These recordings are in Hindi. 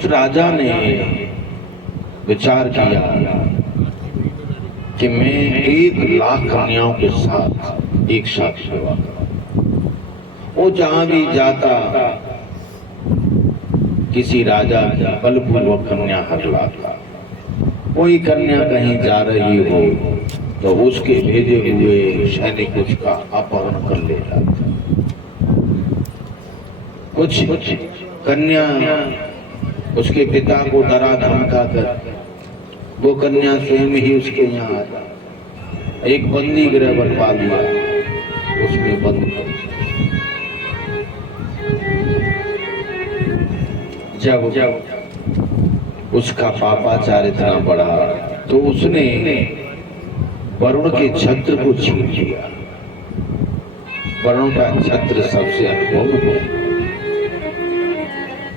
उस राजा ने विचार किया कि मैं 1,00,000 कन्याओं के साथ एक साथ सेवा करूं। वो जहां भी जाता किसी राजा की बलपूर्वक कन्या हर लाता। कोई कन्या कहीं जा रही हो तो उसके भेजे हुए सैनिक उसका अपहरण कर ले जाते। कुछ कन्या उसके पिता को डरा धमका कर वो कन्या स्वयं ही उसके यहाँ आता, एक बंदी गृह बनवा लिया, उसमें बंद कर। जब उसका पापाचार इतना बढ़ा तो उसने वरुण के छत्र को छीन लिया। वरुण का छत्र सबसे अनमोल है।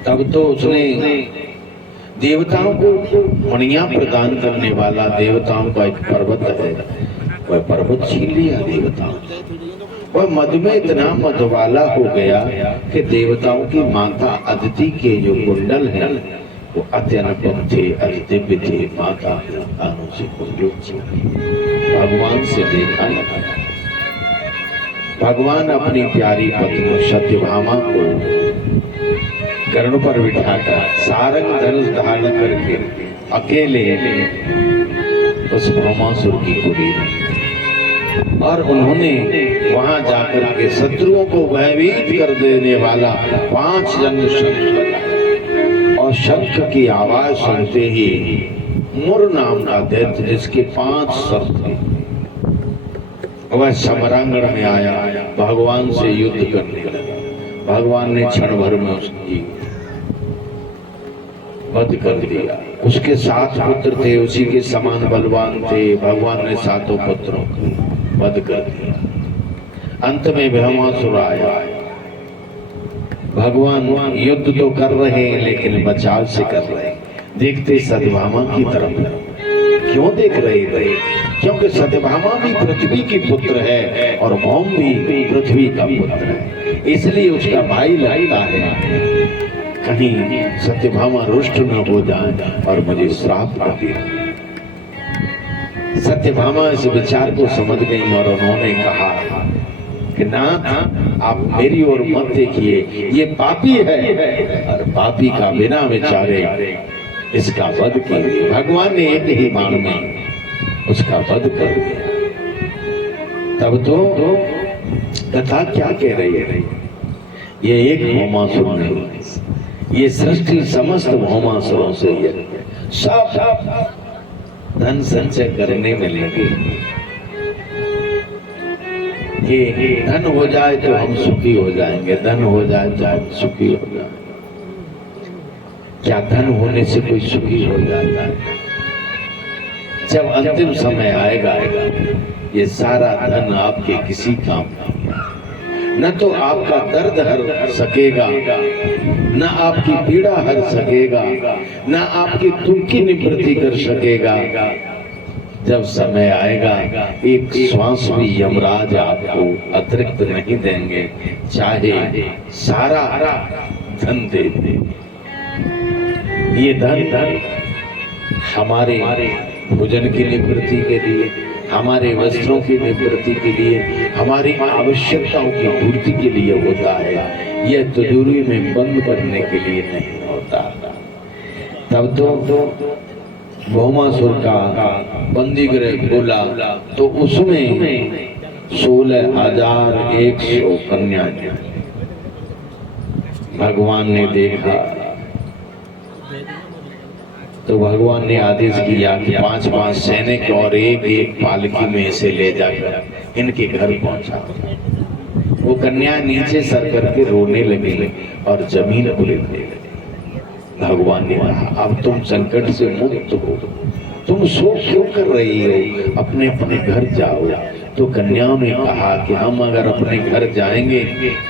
तब तो उसने देवताओं को मणियां प्रदान करने वाला देवताओं का एक पर्वत है, वह पर्वत छीन लिया देवताओं से। वह मद में इतना मधवाला हो गया कि देवताओं की माता अदिति के जो कुंडल है वो अत्यनुपम थे, अति दिव्य थे। माता के कानों से कुंडल भगवान से देखा लगा। भगवान अपनी प्यारी पत्नी सत्यभामा को गरुड़ पर बिठाकर सारंग धनुष धारण करके अकेले उस भौमासुर की कुटी में, और उन्होंने वहां जाकर के शत्रुओं को भयभीत कर देने वाला 5 जन शंख बजाए। और शंख की आवाज सुनते ही मुर नाम का दैत्य जिसके 5 सर थे वह समरांगण में आया, भगवान से युद्ध करने लगा। भगवान ने क्षण भर में उसकी वध कर दिया। उसके 7 पुत्र थे, उसी के समान बलवान थे। भगवान ने 7 पुत्रों को वध कर दिया। अंत में भौमासुर आया। भगवान युद्ध तो कर रहे हैं लेकिन बचाव से कर रहे हैं। देखते सत्यभामा की तरफ। क्यों देख रहे थे? क्योंकि सत्यभामा भी पृथ्वी की पुत्र है और भौम भी पृथ्वी का पुत्र है, इसलिए उसका भाई लगता है कहीं सत्यभामा रुष्ट न हो जाए और मुझे श्राप न दे। सत्यभामा इस विचार को समझ गई और उन्होंने कहा कि नाथ आप मेरी ओर मत देखिए, ये पापी है और पापी का बिना विचारे इसका वध कीजिए। भगवान ने एक ही बाण में उसका वध कर दिया। तब तो कथा क्या कह रही है? ये एक भौमासुर नहीं, ये सृष्टि समस्त भौमासुरों से ये सब धन संचय करने में लगे कि धन हो जाए तो हम सुखी हो जाएंगे, धन हो जाए तो हम सुखी हो जाए। क्या धन होने से कोई सुखी हो जाता है? जब अंतिम समय आएगा ये सारा धन आपके किसी काम नहीं है। न तो आपका दर्द हर सकेगा, न आपकी पीड़ा हर सकेगा, न आपकी दुख की निवृत्ति कर सकेगा। जब समय आएगा एक श्वास भी यमराज आपको अतिरिक्त नहीं देंगे, चाहे सारा धन दे दे। ये धन हमारे भोजन की निवृत्ति के लिए, हमारे वस्त्रों की निवृत्ति के लिए, हमारी आवश्यकताओं की पूर्ति के लिए होता है। यह तिजोरी में बंद करने के लिए नहीं होता। तब तो भौमासुर का बंदीगृह खोला तो उसमें 16,100 कन्याएं। भगवान ने देखा तो भगवान ने आदेश किया कि 5-5 सैनिक और एक पालकी में इसे ले जाकर इनके घर पहुंचा। वो कन्या नीचे सर करके रोने लगी और जमीन उलटने लगी। भगवान ने कहा अब तुम संकट से मुक्त हो, तुम शोक क्यों कर रही हो? अपने अपने घर जाओ। तो कन्याओं ने कहा कि हम अगर अपने घर जाएंगे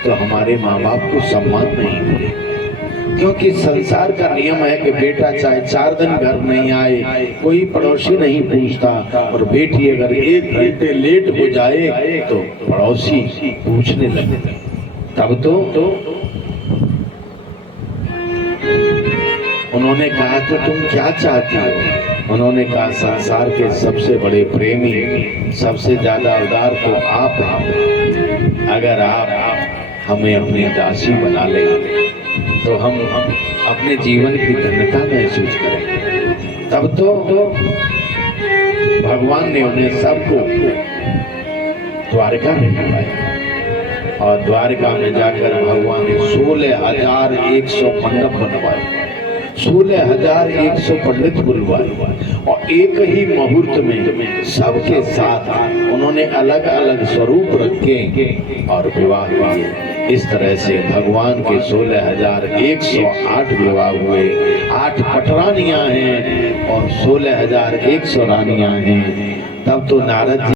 तो हमारे माँ बाप को सम्मान नहीं मिलेगा, क्योंकि संसार का नियम है कि बेटा चाहे 4 दिन घर नहीं आए कोई पड़ोसी नहीं पूछता, और बेटी अगर 1 घंटे लेट हो जाए तो पड़ोसी पूछने लगते। तब तो उन्होंने कहा तो तुम क्या चाहती हो? उन्होंने कहा संसार के सबसे बड़े प्रेमी, सबसे ज्यादा उदार तो आप हैं। अगर आप हमें अपनी दासी बना लेंगे तो हम अपने जीवन की धन्यता महसूस करेंगे। तब तो भगवान ने उन्हें सबको द्वारका में बुलाया और द्वारका में जाकर भगवान ने 16,100 मंडप बनवाए, 16,100 पंडित बुलवाए और एक ही मुहूर्त में सबके साथ उन्होंने अलग अलग स्वरूप रखे और विवाह किए। इस तरह से भगवान के 16,108 विवाह हुए। 8 पटरानियां हैं और 16,100 रानियां हैं। तब तो नारद जी